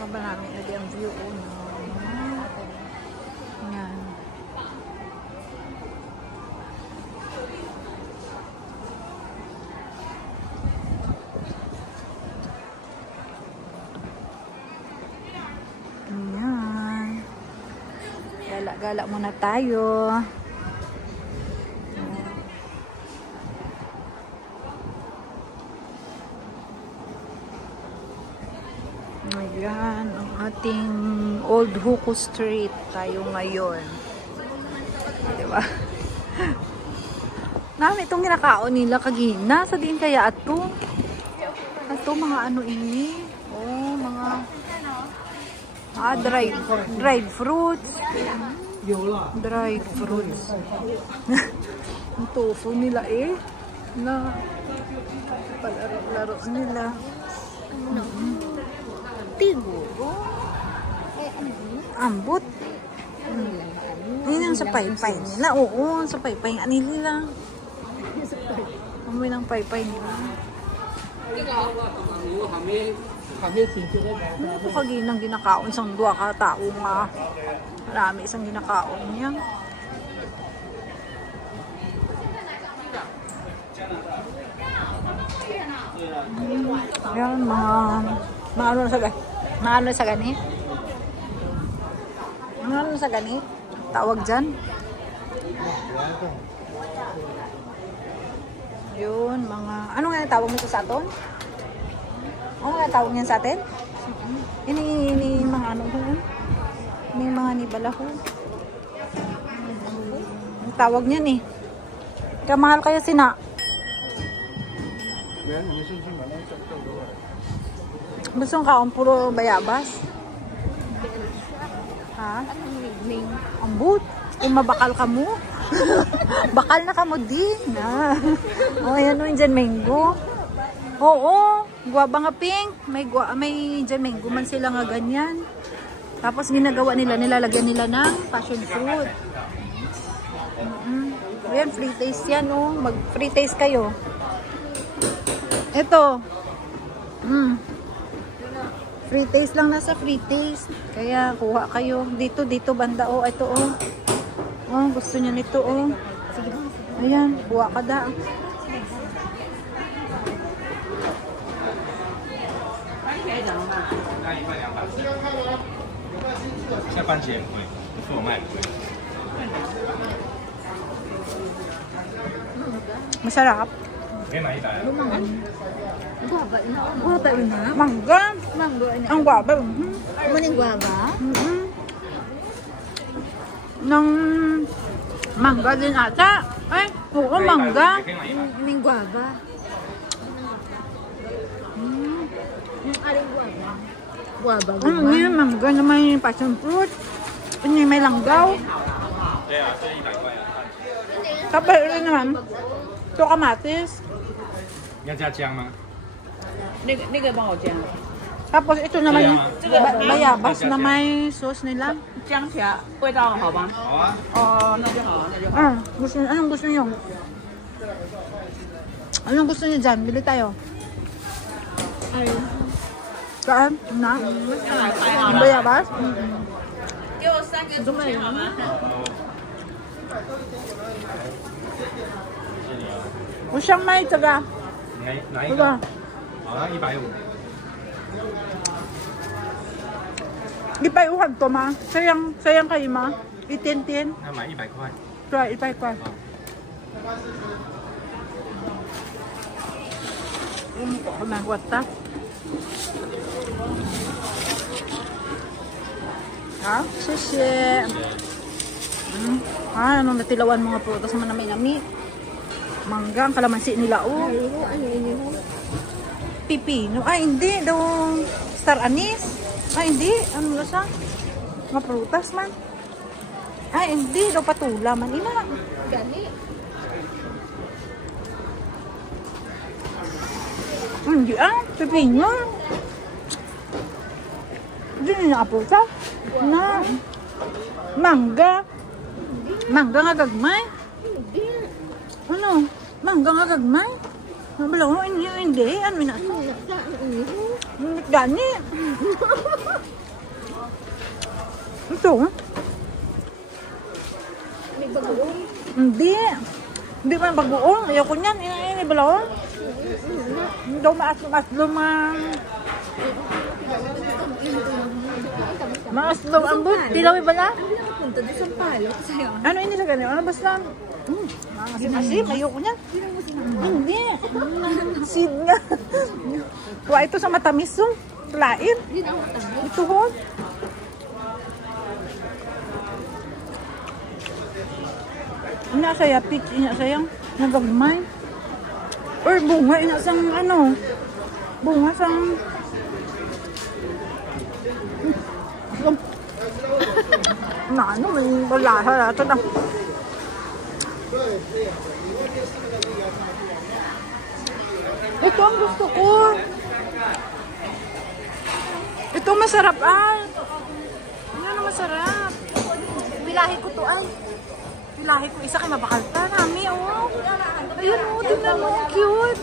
Marami na di ang view. Yan. Yan. Gala-gala muna tayo. Ayan, ang ating Old Huko Street tayo ngayon. Diba? Nami itong ginakaon nila kagina. Sa din kaya ato? Ato mga ano ini? Oh, mga dried fruits. Dried fruits. Ang tofu nila eh. Na palaro-laro nila. Tigo. Ambot. Yun yung sa paypay nila. Oo, sa paypay nga nila. Amoy ng paypay nila. Ano ito kaginang ginakaon sang dua ka tao nga. Marami isang ginakaon niya. Ayan, mga ano na sa gani? Mga ano sa gani? Mga ano sa gani? Tawag dyan? Yun, mga... Ano nga tawag nito sa atin? Ano nga tawag niyan sa atin? Ini mga ano ko? Ini mga nibala ko. Ang tawag niyan eh. Kamahal kaya sina. Gusto ka ang puro bayabas? Ha? Ambut? Kung mabakal ka mo? Bakal na ka mo din. O, ayan o, dyan mango. Oo, guwaba nga pink. May dyan mango man sila nga ganyan. Tapos ginagawa nila, nilalagyan nila ng passion fruit. Ayan, free taste yan o. Mag-free taste kayo. Ito. Free taste lang, nasa free taste. Kaya kuha kayo. Dito banda oh. Ito oh. Oh, gusto niyo nito oh. Ayan, kuha ka da. Masarap. Guava na. Mangga. Ang guava. Maning guava? Nang mangga din ata. Ay, oo, mangga. Maning guava. Aring guava. Guava. Ngayon, mangga na may passion fruit. May langgaw. Tapos ito naman. Ito kamatis. 要加姜吗？那个帮我加。 Tapos ito naman bayabas na may sauce nila. 姜起来味道好吗？好啊。哦，那就好，那就好。Anong gusto niyo? Anong gusto niyo dyan? Bili tayo. Saan? Na? Yung bayabas? 给我3个猪血好吗？ O siyang may taga. 哪一 Diba? 个？好啊，150。 Ipayuhag to ma. Sayang kayo ma. Itin-tin. 那买100块。 Try, ipay ko. Kumagwat ta. Ha? Sushi. Ano natilawan mga prutas naman na may nami. Mangga, ang kalamansi nila. Oh. Pipino. Ay, hindi. Daw star anise. Ay, hindi. Ano na siya? Mga prutas man. Ay, hindi. Daw patula man. Ina. Gani. Hindi pipino. Hindi na prutas. Na. Mangga. Mangga nga gagmay. Ano? Mangga nga gagmay. Nabalaw mo, hindi. Ano na ito? Gani. Ito. May bagoong. Hindi. Hindi man bagoong. Ayoko niyan. Ini balaw. Hindi maaslom ang... Maaslom ang but. Dilaw bala? Punta doon sa palo. Sa'yo. Ano ini sa ganyan? Ano basta? Asim-asim. Ayoko niyan. Hindi. Seed nga. Kuha ito sa matamis. Lain. Hindi na ako tabi. Ito ho. Ina saya peach, ina sayang nagagmay. Or bunga, ina sang ano. Bunga sang... Na ano, may balasa na ito na. Ito ang gusto ko. Ito masarap ay. Ano na masarap? Bilahi ko to ay. Bilahi ko isa kay mabakalta. Nami oh. Ayun oh, tingnan mo. Cute.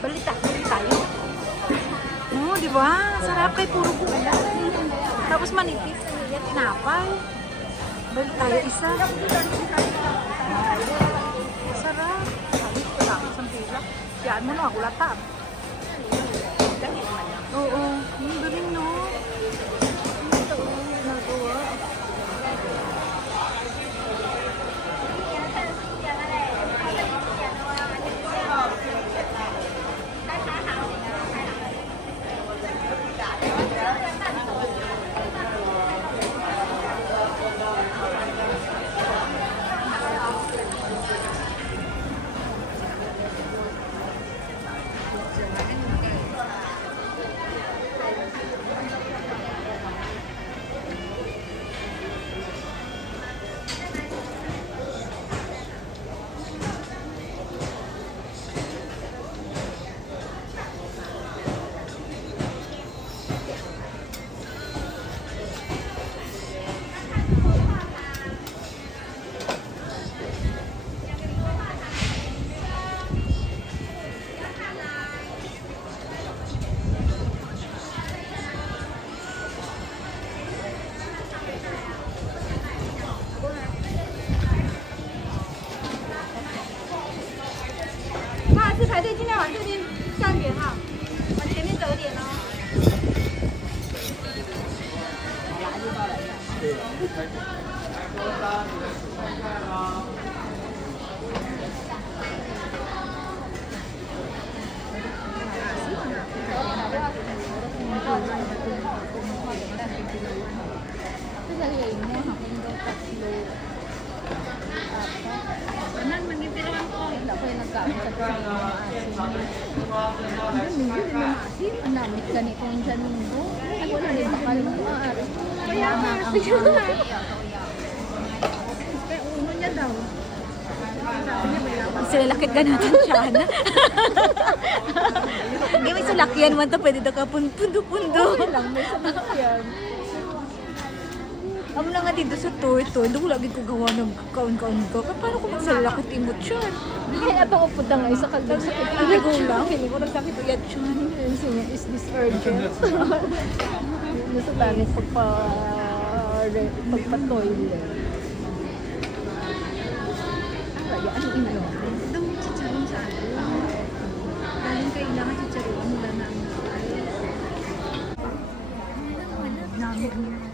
Balita tayo. Oh, di ba? Sarap kay puro gulay. Tapos manipis. Yan, tinapay. Balik tayo isa. Sarap. Sabi ko lang, isang pila. Yan mo na, kulatap. Oo. Ang galing, no? Ito, nagawa. Ang dami ganito yung dyan minggo. Wala rin bakal mo maaari. Kaya nga ang kaya uno niya daw. Sila lakit ganatan siya na. Hindi may salakyan man to, pwede daw ka pundo-pundo. lang may salakyan. Amo na nga dito sa tour to, hindi ko lagi ko gawa ng kaon-kaon ko. Paano ko magsalakit imot siya? Kaya pa ko punta nga isa kaldang sakit. Ano ko lang? Hindi ko nagsakit uyat siya. Is this urgent? Nasa tanis pagpa-toilet. Kaya ano ino? Daw chicharon sa akin. Dahil kailangan chicharon nila na ang namin.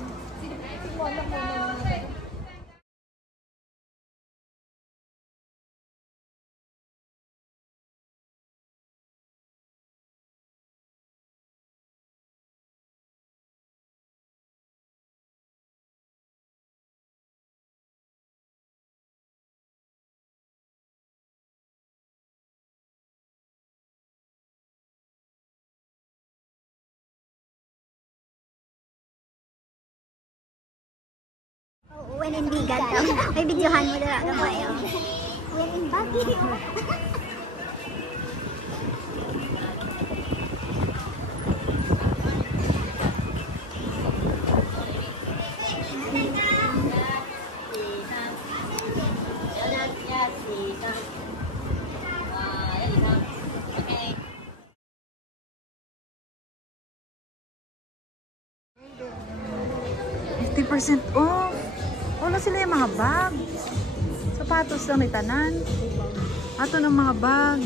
When in Bigan daw. May videohan mo na lang kayo. When in Baguio. 50% off. Wala sila yung mga bag. Sapatos lang ni tanan. Ato ng mga bag.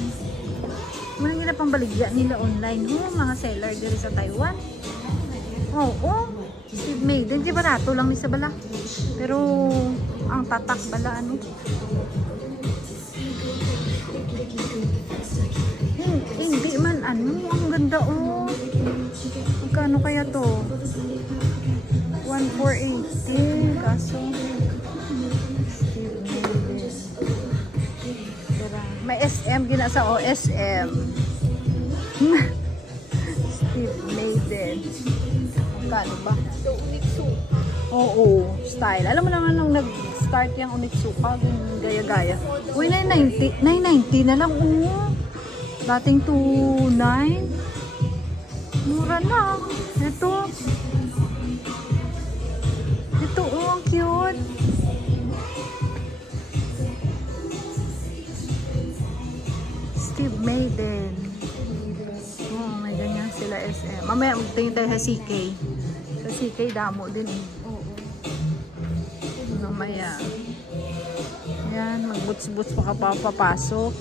Wala nila pang baligya nila online. Mga seller dito sa Taiwan. Steve Madden. Di barato lang ni sa bala. Pero ang tatak bala ano. Hindi man ano. Ang ganda magkano kaya to? 1,480. Kaso Steve Madden. May SM gina sa OSM. Steve Madden. Magkano ba? Oo, style. Alam mo naman nung nag-start yung Onitsuka, gaya-gaya. Uy, 990. 990 na lang. Dating 2,900. Mura na. Ito. Ang cute. Steve Madden. May ganyan sila SM. Mamaya magtingin tayo sa CK. Sa CK damo din mamaya. Ayan, mag-boots-boots pa ka papasok.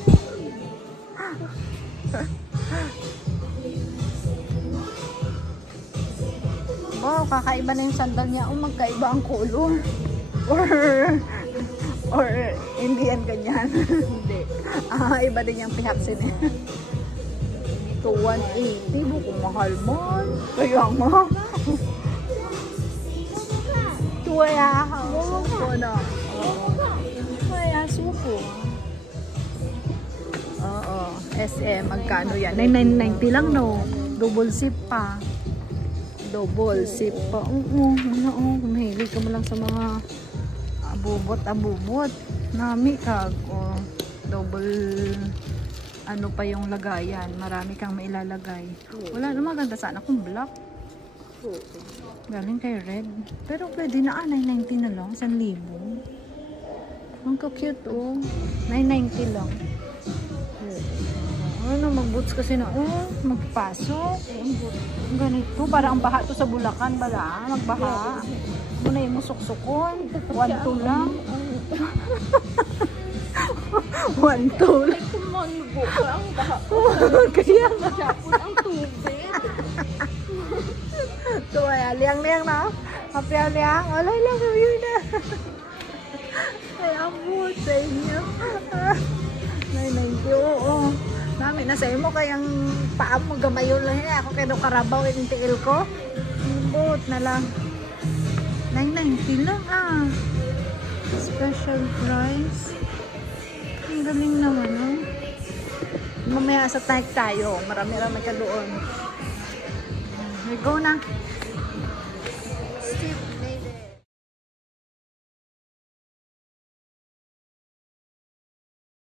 Wow, kakaiba na yung sandal niya. Magkaiba ang color. Or hindi yan ganyan. Hindi. Iba din yung pihaksin eh. To 180. Bukong mahal mo. Kaya nga. Tuwaya. Supo na. Tuwaya, supo. Oo. SM. Magkano yan? 990 lang no. Double zip pa. Double zip pa. Mahilig ka mo lang sa mga abubot. Nami ka. Double ano pa yung lagayan. Marami kang mailalagay. Wala naman, ganda sana kung black. Galing kay red. Pero pwede na 990 na lang. 1,000. Ang cute 990 lang. Mag-boots kasi na magpasok. Ganito. Parang ang baha to sa Bulacan. Magbaha. Muna yung musuksukon. 1,2 lang. 1,2 lang. Tumanbo ka ang baha. Kaya nga. Japon ang tubig. Tuwaya. Liang-liang na. Kapiang-liang. Wala lang. Review na. Ay, abot sa inyo. 990. Nami na sa imo kayang paam mo gamayon lang niya. Ako kaya karabaw yung tiil ko. Bot na lang. 990 lang Special price. Ang galing naman Mamaya sa tayo. Marami-rami ka doon. We go na.